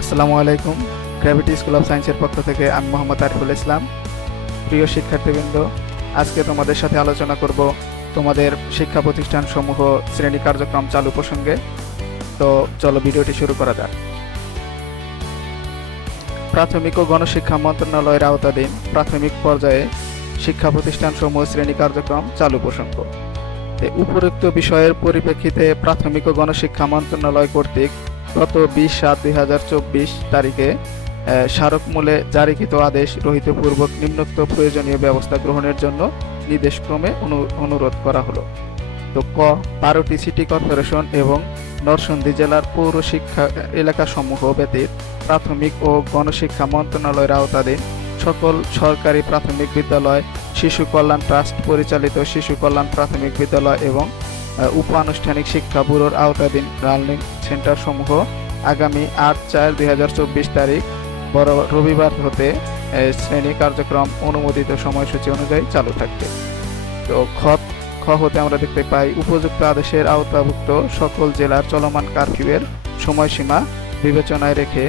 আসসালামু আলাইকুম। Gravity school of সায়েন্সের পক্ষ থেকে আমি মোহাম্মদ আরিফুল ইসলাম, প্রিয় শিক্ষার্থীবৃন্দ। আজকে তোমাদের সাথে আলোচনা করব তোমাদের শিক্ষা প্রতিষ্ঠান সমূহ শ্রেণি কার্যক্রম চালু প্রসঙ্গে। তো চলো ভিডিওটি শুরু করা যাক। প্রাথমিক ও গণশিক্ষা মন্ত্রণালয়ের আওতাধীন প্রাথমিক পর্যায়ে শিক্ষা প্রতিষ্ঠান সমূহ শ্রেণি কার্যক্রম চালু প্রসঙ্গ। উপরোক্ত বিষয়ের পরিপ্রেক্ষিতে প্রাথমিক ও গণশিক্ষা মন্ত্রণালয় কর্তৃক গত বিশ সাত দুই হাজার চব্বিশ তারিখে স্মারকমূলে জারিকৃত আদেশ রহিতপূর্বক নিম্নোক্ত প্রয়োজনীয় ব্যবস্থা গ্রহণের জন্য নির্দেশক্রমে অনু- অনুরোধ করা হলো। তো ক, বারোটি সিটি কর্পোরেশন এবং নরসিংদী জেলার পৌর শিক্ষা এলাকাসমূহ ব্যতীত প্রাথমিক ও গণশিক্ষা মন্ত্রণালয়ের আওতাধীন সকল সরকারি প্রাথমিক বিদ্যালয়, শিশু কল্যাণ ট্রাস্ট, পরিচালিত শিশু কল্যাণ প্রাথমিক বিদ্যালয় এবং উপ আনুষ্ঠানিক শিক্ষা ব্যুরোর আওতাধীন লার্নিং সেন্টার সমূহ আগামী আট চার দুই হাজার চব্বিশ তারিখ, বড় রবিবার হতে শ্রেণি কার্যক্রম অনুমোদিত সময়সূচি অনুযায়ী চালু থাকবে। তো খ খ হতে আমরা দেখতে পাই, উপযুক্ত আদেশের আওতাভুক্ত সকল জেলার চলমান কারফিউয়ের সময়সীমা বিবেচনায় রেখে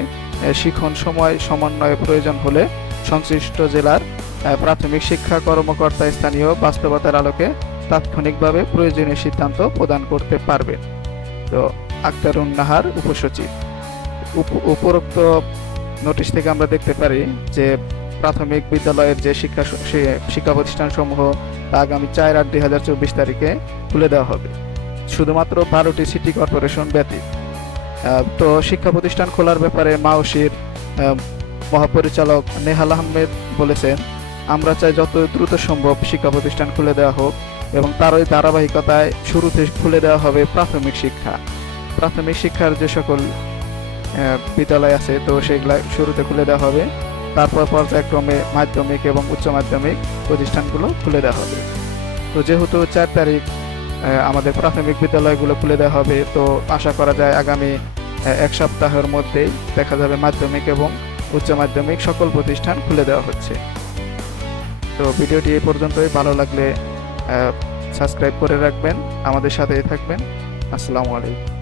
শিখন সময় সমন্বয়ে প্রয়োজন হলে সংশ্লিষ্ট জেলার প্রাথমিক শিক্ষা কর্মকর্তা স্থানীয় বাস্তবতার আলোকে তাৎক্ষণিকভাবে প্রয়োজনীয় সিদ্ধান্ত প্রদান করতে পারবে। তো আক্তারুন নাহার উপসচিব। উপ- উপরোক্ত নোটিশ থেকে আমরা দেখতে পারি যে প্রাথমিক বিদ্যালয়ের যে শিক্ষা শিক্ষা প্রতিষ্ঠান সমূহ তা আগামী চার আট দুই হাজার চব্বিশ তারিখে খুলে দেওয়া হবে। শুধুমাত্র বারোটি সিটি কর্পোরেশন ব্যতীত। তো শিক্ষা প্রতিষ্ঠান খোলার ব্যাপারে মাওসির মহাপরিচালক নেহাল আহমেদ বলেছেন, আমরা চাই যত দ্রুত সম্ভব শিক্ষা প্রতিষ্ঠান খুলে দেওয়া হোক। এবং তারই ধারাবাহিকতায় শুরুতে খুলে দেওয়া হবে প্রাথমিক শিক্ষা। প্রাথমিক শিক্ষার যে সকল বিদ্যালয় আছে, তো সেগুলা শুরুতে খুলে দেওয়া হবে। তারপর পর্যায়ক্রমে মাধ্যমিক এবং উচ্চ মাধ্যমিক প্রতিষ্ঠানগুলো খুলে দেওয়া হবে। তো যেহেতু চার তারিখ আমাদের প্রাথমিক বিদ্যালয়গুলো খুলে দেওয়া হবে, তো আশা করা যায় আগামী এক সপ্তাহের মধ্যেই দেখা যাবে মাধ্যমিক এবং উচ্চ মাধ্যমিক সকল প্রতিষ্ঠান খুলে দেওয়া হচ্ছে। তো ভিডিওটি এই পর্যন্তই। ভালো লাগলে সাবস্ক্রাইব করে রাখবেন আমাদের সাথেই থাকবেন। আসসালামু আলাইকুম।